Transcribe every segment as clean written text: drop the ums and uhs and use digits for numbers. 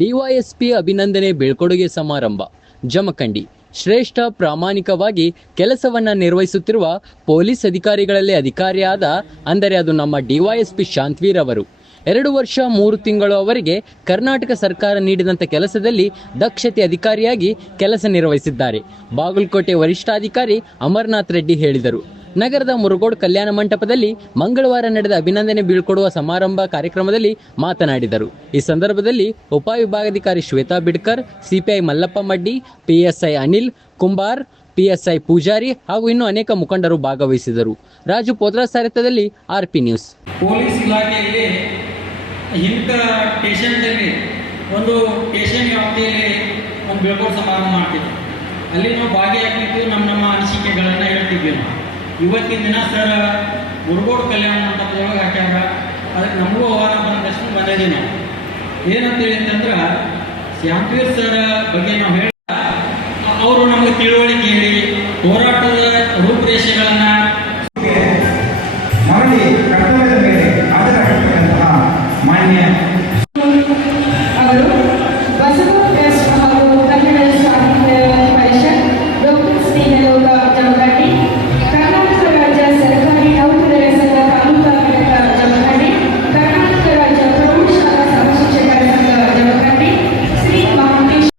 DYSP ಅಭಿನಂದನೆ ಬೀಳ್ಕೊಡುಗೆ ಸಮಾರಂಭ ಜಮಖಂಡಿ. ಶ್ರೇಷ್ಠ ಪ್ರಾಮಾಣಿಕವಾಗಿ ಕೆಲಸವನ್ನ ನಿರ್ವಹಿಸುತ್ತಿರುವ ಪೊಲೀಸ್ ಅಧಿಕಾರಿಗಳಲ್ಲೇ ಅಧಿಕಾರಿಯಾದ ಅಂದರೆ ಅದು ನಮ್ಮ ಡಿವೈಎಸ್ಪಿ ಶಾಂತವೀರ್ ಅವರು. 2 ವರ್ಷ 3 ತಿಂಗಳು ಅವರಿಗೆ ಕರ್ನಾಟಕ ಸರ್ಕಾರ ನೀಡಿದಂಥ ಕೆಲಸದಲ್ಲಿ ದಕ್ಷತೆ ಅಧಿಕಾರಿಯಾಗಿ ಕೆಲಸ ನಿರ್ವಹಿಸಿದ್ದಾರೆ. ಬಾಗಲಕೋಟೆ ವರಿಷ್ಠಾಧಿಕಾರಿ ಅಮರನಾಥ್ ರೆಡ್ಡಿ ಹೇಳಿದರು. ನಗರದ ಮುರುಗೋಡ್ ಕಲ್ಯಾಣ ಮಂಟಪದಲ್ಲಿ ಮಂಗಳವಾರ ನಡೆದ ಅಭಿನಂದನೆ ಬೀಳ್ಕೊಡುವ ಸಮಾರಂಭ ಕಾರ್ಯಕ್ರಮದಲ್ಲಿ ಮಾತನಾಡಿದರು. ಈ ಸಂದರ್ಭದಲ್ಲಿ ಉಪವಿಭಾಗಾಧಿಕಾರಿ Shweta Bidkar, CPI Mallappa Maddi, PSI Anil Kumbar, PSI Pujari ಹಾಗೂ ಇನ್ನೂ ಅನೇಕ ಮುಖಂಡರು ಭಾಗವಹಿಸಿದರು. ರಾಜು ಪೋದ್ರ ಸಾರಥ್ಯದಲ್ಲಿ ಆರ್ಪಿ ನ್ಯೂಸ್. ಪೊಲೀಸ್ ಇಲಾಖೆಯಲ್ಲಿ ಇಂಥ ಸ್ಟೇಷನ್ದಲ್ಲಿ ಒಂದು ಸ್ಟೇಷನ್ ವ್ಯಾಪ್ತಿಯಲ್ಲಿ ಒಂದು ಬೀಳ್ಕೊಡುವ ಸಮಾರಂಭ ಮಾಡ್ತಿದ್ವಿ. ಅಲ್ಲಿ ನಾವು ಭಾಗಿಯಾಗ್ತಿದ್ವಿ, ನಮ್ಮ ಅನಿಸಿಕೆಗಳನ್ನು ಹೇಳ್ತಿದ್ವಿ. ನಾವು ಇವತ್ತಿನ ದಿನ ಸರ್ ಮುರುಗೋಡ್ ಕಲ್ಯಾಣ ಮಂಟಪದೊಳಗೆ ಹಾಕ್ಯಾರ. ಅದಕ್ಕೆ ನಮಗೂ ಆಹ್ವಾನ ಬಂದಷ್ಟು ಬಂದಿದ್ದೀವಿ. ನಾವು ಏನಂತೇಳಿ ಅಂತಂದ್ರೆ ಶಾಂತವೀರ್ ಸರ್ ಬಗ್ಗೆ ನಾವು ಹೇಳ ಅವರು ನಮಗೆ ತಿಳುವಳಿಕೆ ಹೇಳಿ ಹೋರಾಟದ ರೂಪುರೇಷೆಗಳನ್ನು ಮಾಡಿ ಕರ್ತವ್ಯದ ಮೇಲೆ ಹಾಜರಾಗಿರ್ತಕ್ಕಂತಹ ಮಾನ್ಯ ಅವರು ಬಸವ ಟ್ರಸ್ಟ್ ಹಾಗೂ ಕನ್ನಡ ಸಾಹಿತ್ಯ ಪರಿಷತ್ ಡಾಕ್ಟರ್ ಸ್ನೇಹಲೋಕ ಜಮಖಂಡಿ, ಕರ್ನಾಟಕ ರಾಜ್ಯ ಸರ್ಕಾರಿ ನೌಕರರ ಸಂಘ ತಾಲೂಕಾ ಘಟಕ ಜಮಖಂಡಿ, ಕರ್ನಾಟಕ ರಾಜ್ಯ ಪ್ರೌಢಶಾಲಾ ಸಹಶಿಕ್ಷಕರ ಸಂಘ ಜಮಖಂಡಿ, ಶ್ರೀ ಮಹಾಂತೇಶ್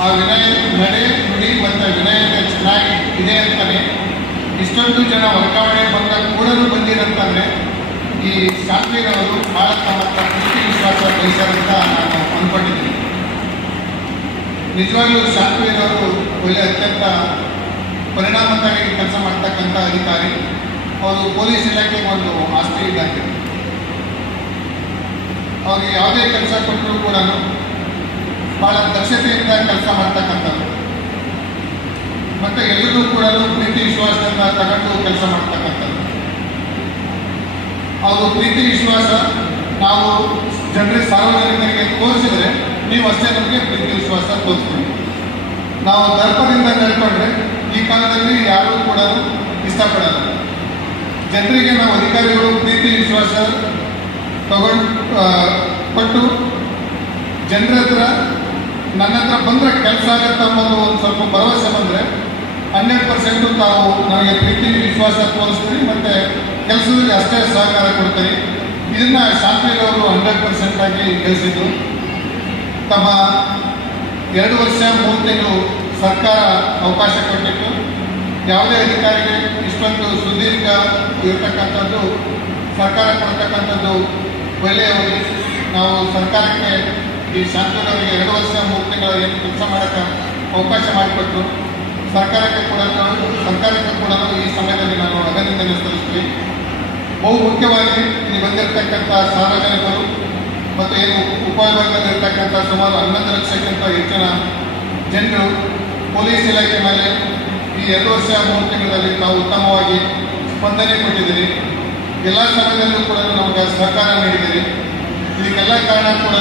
ಆ ನಡೆ ನುಡಿ ಮತ್ತು ವಿನಯತೆ ಚೆನ್ನಾಗಿ ಇದೆ ಅಂತಾನೆ ಇಷ್ಟೊಂದು ಜನ ವರ್ಗಾವಣೆ ಬಂದ ಕೂಡಲೂ ಬಂದಿರಂತಂದರೆ ಈ ಶಾಂತವೀರ್ ಅವರು ಭಾಳ ತಮ್ಮ ಪ್ರೀತಿ ವಿಶ್ವಾಸ ವಹಿಸ್ಯಾರಂತ ನಾನು ಅಂದ್ಕೊಂಡಿದ್ದೀನಿ. ನಿಜವಾಗ್ಲೂ ಶಾಂತವೀರ್ ಅವರು ಒಳ್ಳೆ ಅತ್ಯಂತ ಪರಿಣಾಮಕಾರಿ ಕೆಲಸ ಮಾಡ್ತಕ್ಕಂಥ ಅಧಿಕಾರಿ. ಅವರು ಪೊಲೀಸ್ ಇಲಾಖೆಗೆ ಒಂದು ಆಸ್ತಿ ಇದ್ದಂತೆ. ಅವ್ರಿಗೆ ಯಾವುದೇ ಕೆಲಸ ಕೊಟ್ಟರೂ ಕೂಡ ಭಾಳ ದಕ್ಷತೆಯಿಂದ ಕೆಲಸ ಮಾಡ್ತಕ್ಕಂಥದ್ದು ಮತ್ತು ಎಲ್ಲರೂ ಕೂಡ ಪ್ರೀತಿ ವಿಶ್ವಾಸದಿಂದ ತಗೊಂಡು ಕೆಲಸ ಮಾಡ್ತಕ್ಕಂಥದ್ದು. ಅವರು ಪ್ರೀತಿ ವಿಶ್ವಾಸ ನಾವು ಜನರಿಗೆ ಸಾರ್ವಜನಿಕರಿಗೆ ತೋರಿಸಿದ್ರೆ ನೀವು ಅಷ್ಟೇ ನಮಗೆ ಪ್ರೀತಿ ವಿಶ್ವಾಸ ತೋರಿಸ್ತೀವಿ. ನಾವು ದರ್ಪದಿಂದ ನಡ್ಕೊಂಡ್ರೆ ಈ ಕಾಲದಲ್ಲಿ ಯಾರೂ ಕೂಡ ಇಷ್ಟಪಡಲ್ಲ. ಜನರಿಗೆ ನಾವು ಅಧಿಕಾರಿಗಳು ಪ್ರೀತಿ ವಿಶ್ವಾಸ ಕೊಟ್ಟು ಜನರ ಹತ್ರ ನನ್ನ ಹತ್ರ ಬಂದರೆ ಕೆಲಸ ಆಗುತ್ತೆ ಅನ್ನೋದು ಒಂದು ಸ್ವಲ್ಪ ಭರವಸೆ ಬಂದರೆ 100% ತಾವು ನನಗೆ ಪ್ರೀತಿ ವಿಶ್ವಾಸ ತೋರಿಸ್ತೀರಿ ಮತ್ತು ಕೆಲಸದಲ್ಲಿ ಅಷ್ಟೇ ಸಹಕಾರ ಕೊಡ್ತೀರಿ. ಇದನ್ನು ಶಾಂತವೀರ್ ಅವರು 100% ಆಗಿ ಗಳಿಸಿದ್ದು. ತಮ್ಮ 2 ವರ್ಷ 3 ತಿಂಗಳು ಸರ್ಕಾರ ಅವಕಾಶ ಕೊಟ್ಟಿತ್ತು. ಯಾವುದೇ ಅಧಿಕಾರಿಗೆ ಇಷ್ಟೊಂದು ಸುದೀರ್ಘ ಇರತಕ್ಕಂಥದ್ದು ಸರ್ಕಾರ ಕೊಡ್ತಕ್ಕಂಥದ್ದು ಒಳ್ಳೆಯವರು. ನಾವು ಸರ್ಕಾರಕ್ಕೆ ಈ ಶಾಂತವೀರ್ ಅವರಿಗೆ 2 ವರ್ಷ 3 ತಿಂಗಳ ಏನು ಕೆಲಸ ಮಾಡೋಕ್ಕೆ ಅವಕಾಶ ಮಾಡಿಕೊಟ್ಟು ಸರ್ಕಾರಕ್ಕೆ ಕೂಡ ಈ ಸಮಯದಲ್ಲಿ ನಾನು ಅಭಿನಂದನೆ ಸಲ್ಲಿಸ್ತೀವಿ. ಬಹು ಮುಖ್ಯವಾಗಿ ಇಲ್ಲಿ ಬಂದಿರತಕ್ಕಂಥ ಸಾರ್ವಜನಿಕರು ಮತ್ತು ಏನು ಉಪವಿಭಾಗದಲ್ಲಿರ್ತಕ್ಕಂಥ ಸುಮಾರು 11 ಲಕ್ಷಕ್ಕಿಂತ ಹೆಚ್ಚಿನ ಜನರು ಪೊಲೀಸ್ ಇಲಾಖೆ ಮೇಲೆ ಈ 2 ವರ್ಷ 3 ತಿಂಗಳಲ್ಲಿ ತಾವು ಉತ್ತಮವಾಗಿ ಸ್ಪಂದನೆ ಕೊಟ್ಟಿದ್ದೀರಿ. ಎಲ್ಲ ಸಮಯದಲ್ಲೂ ಕೂಡ ನಮಗೆ ಸಹಕಾರ ನೀಡಿದ್ದೀರಿ. ಇದಕ್ಕೆಲ್ಲ ಕಾರಣ ಕೂಡ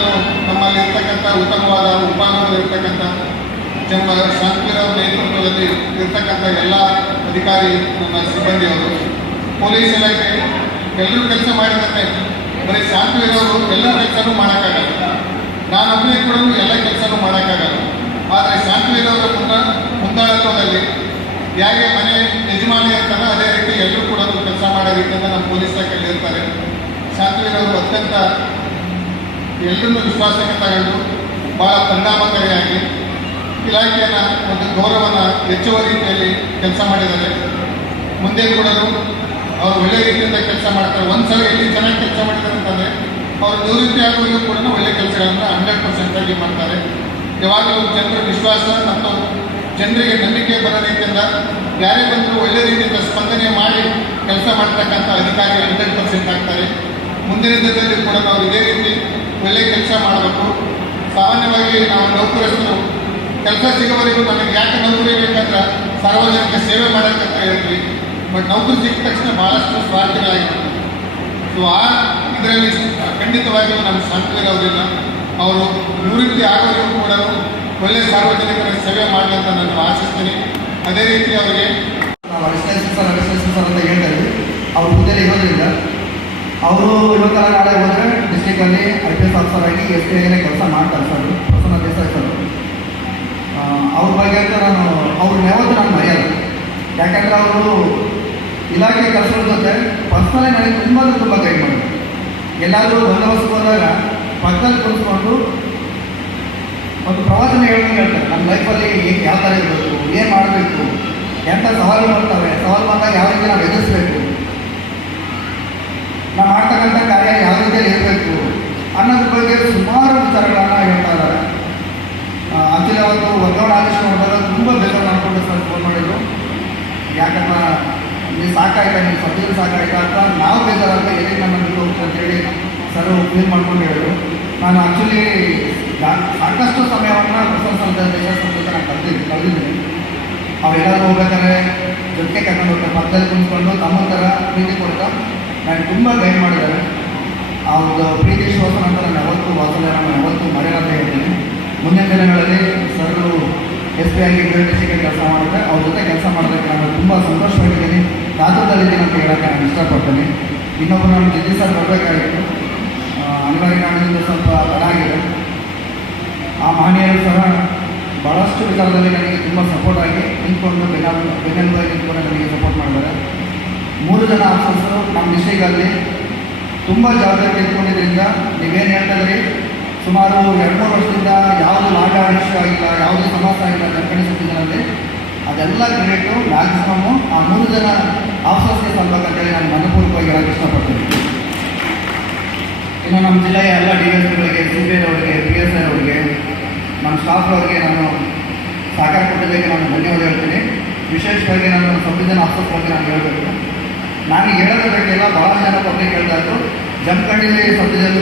ನಮ್ಮಲ್ಲಿ ಇರ್ತಕ್ಕಂಥ ಉತ್ತಮವಾದ ಉಪವಿಭಾಗದಲ್ಲಿರ್ತಕ್ಕಂಥ ಶಾಂತವೀರ್ ಅವರ ನೇತೃತ್ವದಲ್ಲಿ ಇರ್ತಕ್ಕಂಥ ಎಲ್ಲ ಅಧಿಕಾರಿ ನನ್ನ ಸಿಬ್ಬಂದಿಯವರು. ಪೊಲೀಸ್ ಇಲಾಖೆ ಎಲ್ಲರೂ ಕೆಲಸ ಮಾಡಿದಂತೆ ಬರೀ ಶಾಂತವೀರ್ ಅವರು ಎಲ್ಲ ಕೆಲಸನೂ ಮಾಡೋಕ್ಕಾಗಲ್ಲ. ನಾನೊಬ್ಬನೇ ಕೂಡ ಎಲ್ಲ ಕೆಲಸನೂ ಮಾಡೋಕ್ಕಾಗಲ್ಲ. ಆದರೆ ಶಾಂತವೀರ್ ಅವರ ಮುಂದಾಳತ್ವದಲ್ಲಿ ಹೇಗೆ ಮನೆ ಯಜಮಾನಿ ಇರ್ತಾನೆ ಅದೇ ರೀತಿ ಎಲ್ಲರೂ ಕೂಡ ಕೆಲಸ ಮಾಡೋ ರೀತಿಯಿಂದ ನಮ್ಮ ಪೊಲೀಸ್ ಇಲಾಖೆಯಲ್ಲಿ ಇರ್ತಾರೆ. ಶಾಂತವೀರ್ ಅವರು ಅತ್ಯಂತ ಎಲ್ಲರನ್ನೂ ವಿಶ್ವಾಸಕ್ಕೆ ತಗೊಂಡು ಭಾಳ ಪರಿಣಾಮಕಾರಿಯಾಗಿ ಇಲಾಖೆಯನ್ನು ಒಂದು ಗೌರವನ ಹೆಚ್ಚುವ ರೀತಿಯಲ್ಲಿ ಕೆಲಸ ಮಾಡಿದ್ದಾರೆ. ಮುಂದೆ ಕೂಡ ಅವರು ಒಳ್ಳೆಯ ರೀತಿಯಿಂದ ಕೆಲಸ ಮಾಡ್ತಾರೆ. ಒಂದು ಸಲ ಎಲ್ಲಿ ಚೆನ್ನಾಗಿ ಕೆಲಸ ಮಾಡಿದ್ದಾರೆ ಅಂತಂದರೆ ಅವರು ನಿವೃತ್ತಿ ಆಗುವಾಗಲೂ ಕೂಡ ಒಳ್ಳೆಯ ಕೆಲಸಗಳನ್ನು 100% ಆಗಿ ಮಾಡ್ತಾರೆ. ಯಾವಾಗಲೂ ಜನರ ವಿಶ್ವಾಸ ಮತ್ತು ಜನರಿಗೆ ನಂಬಿಕೆ ಬರೋ ರೀತಿಯಿಂದ ಯಾರೇ ಬಂದರೂ ಒಳ್ಳೆಯ ರೀತಿಯಿಂದ ಸ್ಪಂದನೆ ಮಾಡಿ ಕೆಲಸ ಮಾಡ್ತಕ್ಕಂಥ ಅಧಿಕಾರಿ 100% ಆಗ್ತಾರೆ. ಮುಂದಿನ ದಿನದಲ್ಲಿ ಕೂಡ ನಾವು ಇದೇ ರೀತಿ ಒಳ್ಳೆಯ ಕೆಲಸ ಮಾಡಬೇಕು. ಸಾಮಾನ್ಯವಾಗಿ ನಾವು ನೌಕರಸ್ಥರು ಕೆಲಸ ಸಿಗೋವರೆಗೂ ನಮಗೆ ಯಾಕೆ ನೌಕರಿ ಬೇಕಂದ್ರೆ ಸಾರ್ವಜನಿಕ ಸೇವೆ ಮಾಡೋಕ್ಕಂತ ಹೇಳ್ತೀವಿ. ಬಟ್ ನೌಕರಿ ಸಿಕ್ಕ ತಕ್ಷಣ ಭಾಳಷ್ಟು ಸ್ವಾರ್ಥಿಗಳಾಗಿರ್ತೀವಿ. ಸೊ ಇದರಲ್ಲಿ ಖಂಡಿತವಾಗಿಯೂ ನಮ್ಮ ಶಾಂತವೀರವರಿಲ್ಲ. ಅವರು ನಿವೃತ್ತಿ ಆಗೋವರೆಗೂ ಕೂಡ ಒಳ್ಳೆಯ ಸಾರ್ವಜನಿಕರ ಸೇವೆ ಮಾಡಲಿ ಅಂತ ನಾನು ಆಶಿಸ್ತೀನಿ. ಅದೇ ರೀತಿ ಅವರಿಗೆ ನಾವು ಅರಿಸ್ಟೇಷನ್ ಅಂತ ಹೇಳ್ತಾ ಇದ್ವಿ. ಅವ್ರ ಹುದ್ದೆಯಲ್ಲಿ ಇರೋದ್ರಿಂದ ಅವರು ಇವತ್ತೆಲ್ಲ ನಾಳೆ ಹೋದರೆ ಡಿಸ್ಟಿಕಲ್ಲಿ IPS ಆಫೀಸರ್ ಆಗಿ SBIಗೆ ಕೆಲಸ ಮಾಡ್ತಾರೆ ಸರ್, ಪ್ರಸನ್ನ ದೇಸಾಯಿ ಸರ್. ಅವ್ರ ಬಗ್ಗೆ ಅಂತ ಅವ್ರನ್ನ ಯಾವತ್ತೂ ನಾನು ಮರೆಯಲ್ಲ. ಯಾಕಂದರೆ ಅವರು ಇಲಾಖೆ ಕೆಲಸದ ಜೊತೆ ಪರ್ಸನಲಿ ನನಗೆ ತುಂಬ ಗೈಡ್ ಮಾಡಿದ್ರು. ಎಲ್ಲಾದರೂ ಬಂದೋಬಸ್ತ್ ಹೋದಾಗ ಪಕ್ಕದಲ್ಲಿ ಕುಳಿಸ್ಕೊಂಡು ಒಂದು ಪ್ರವಾಸನ ಹೇಳ್ತಾರೆ. ನಮ್ಮ ಲೈಫಲ್ಲಿ ಯಾವ ಥರ ಇರಬೇಕು, ಏನು ಮಾಡಬೇಕು, ಎಂಥ ಸವಾಲು ಬರ್ತವೆ, ಸವಾಲು ಬಂದಾಗ ಯಾವ ರೀತಿ ನಾವು ಎದುರಿಸಬೇಕು, ನಾವು ಮಾಡ್ತಕ್ಕಂಥ ಕಾರ್ಯ ಯಾವ ರೀತಿಯಲ್ಲಿ ಇರಬೇಕು ಅನ್ನೋದ್ರ ಬಗ್ಗೆ ಸುಮಾರು ವಿಚಾರಗಳನ್ನು ಹೇಳ್ತಾ ಇದ್ದಾರೆ. ಆಕ್ಚುಲಿ ಅವತ್ತು ವರ್ಗಾವಣೆ ಆದೇಶ ನೋಡಿದಾಗ ತುಂಬ ಬೇಜಾರು ಮಾಡಿಕೊಂಡು ಸರ್ ಫೋನ್ ಮಾಡಿದ್ರು. ಯಾಕಪ್ಪ ನೀವು ಸಾಕಾಯ್ತಾ, ನೀವು ಸಬ್ಜೆಕ್ಟ್ ಸಾಕಾಯ್ತಾ ಅಥವಾ ನಾವು ಬೇಜಾರಾಗ ಎಲ್ಲಿ ನಮ್ಮನ್ನು ಬಿಟ್ಟು ಹೋಗ್ತು ಅಂತೇಳಿ ಸರ್ ಫೀಲ್ ಮಾಡ್ಕೊಂಡು ಹೇಳಿದ್ರು. ನಾನು ಆ್ಯಕ್ಚುಲಿ ಸಾಕಷ್ಟು ಸಮಯವನ್ನು ಪ್ರಸನ್ನ ದೇಶ ಸಂಸ್ಥೆ ನಾನು ಕಳೆದಿದ್ದೀನಿ. ಅವೆಲ್ಲರೂ ಹೋಗ್ಬೇಕಾದ್ರೆ ಜೊತೆಗೆ ಕರ್ಕೊಂಡು ಹೋಗ್ತಾರೆ, ಪಕ್ಕದಲ್ಲಿ ಕುಂತ್ಕೊಂಡು ತಮ್ಮ ಥರ ಪ್ರೀತಿ ಕೊಡ್ತಾ ನಾನು ತುಂಬ ಗೈಡ್ ಮಾಡಿದ್ದಾರೆ. ಅವ್ರದ್ದು ಪ್ರೀತಿ ವಿಶ್ವಾಸ ಅಂತ ನಾನು ಯಾವತ್ತೂ ವಾಸನೆ ನಾನು ಯಾವತ್ತೂ ಮರೆಯಲ್ಲ ಹೇಳ್ತೀನಿ. ಮುಂದಿನ ದಿನಗಳಲ್ಲಿ ಸರ್ SBIಗೆ ಡಿಸ್ಟಿಕ್ಗೆ ಕೆಲಸ ಮಾಡಿದ್ರೆ ಅವ್ರ ಜೊತೆ ಕೆಲಸ ಮಾಡೋದಕ್ಕೆ ನಾನು ತುಂಬ ಸಂತೋಷವಾಗಿದ್ದೀನಿ, ಕಾತುರದಲ್ಲಿದ್ದೀನಿ ಅಂತ ಹೇಳೋಕ್ಕೆ ನಾನು ಇಷ್ಟಪಡ್ತೀನಿ. ಇನ್ನೊಬ್ಬರು ನಾನು ಜಗದೀಶ್ ಸರ್ ಬರಬೇಕಾಗಿತ್ತು, ಅನಿವಾರ್ಯ ಕಾರಣದಿಂದ ಸ್ವಲ್ಪ ತಡ ಆಗಿದೆ. ಆ ಮಹನೀಯರು ಸಹ ಭಾಳಷ್ಟು ವಿಚಾರದಲ್ಲಿ ನನಗೆ ತುಂಬ ಸಪೋರ್ಟ್ ಆಗಿ ನಿಂತ್ಕೊಂಡು ಬೆನ್ನೆಲುಬಾಗಿ ನಿಂತ್ಕೊಂಡು ನನಗೆ ಸಪೋರ್ಟ್ ಮಾಡಿದ್ದಾರೆ. 3 ಜನ ಆಫೀಸರ್ಸರು ನಮ್ಮ ಡಿಸ್ಟ್ರಿಕ್ಟಲ್ಲಿ ತುಂಬ ಜವಾಬ್ದಾರಿ ತೆಗೆದುಕೊಂಡಿದ್ದರಿಂದ ನೀವೇನು ಹೇಳ್ತಾ ಇದ್ರಿ, ಸುಮಾರು 2-3 ವರ್ಷದಿಂದ ಯಾವುದು ಲಾಗ ವಿಷಯ ಆಗಿಲ್ಲ, ಯಾವುದೇ ಸಮಸ್ಯೆ ಆಗಿಲ್ಲ ಕಣ್ಕಣಿಸುತ್ತಿದ್ದಾರಲ್ಲಿ ಅದೆಲ್ಲ ಕ್ರೆಡಿಟು ಮ್ಯಾಕ್ಸಿಮಮ್ಮು ಆ 3 ಜನ ಆಫೀಸರ್ಸ್ಗೆ ಸಲ್ಲಬೇಕಂತೇಳಿ ನಾನು ಮನಪೂರ್ವಕವಾಗಿ ಹೇಳಕ್ಕೆ ಇಷ್ಟಪಡ್ತೀನಿ. ಇನ್ನು ನಮ್ಮ ಜಿಲ್ಲೆಯ ಎಲ್ಲ DSPಗಳಿಗೆ, CBI ಅವರಿಗೆ, PSI ಅವರಿಗೆ, ನಮ್ಮ ಸ್ಟಾಫ್ ಅವರಿಗೆ ನಾನು ಸಹಕಾರ ಕೊಟ್ಟಿದ್ದಕ್ಕೆ ನಾನು ಧನ್ಯವಾದ ಹೇಳ್ತೀನಿ. ವಿಶೇಷವಾಗಿ ನಾನು ಸಂವಿಧಾನ ಆಫೀಸರ್ಸ್ ಬಗ್ಗೆ ನಾನು ಹೇಳಬೇಕು. ನಾನು ಹೇಳೋದ್ರ ಬಗ್ಗೆ ಎಲ್ಲ ಭಾಳ ಜನ ಪಬ್ಲಿಕ್ ಹೇಳ್ತಾ ಇದ್ರು, ಜಮಖಂಡಿಲಿ ಸಬ್ಡಿವಿಷನ್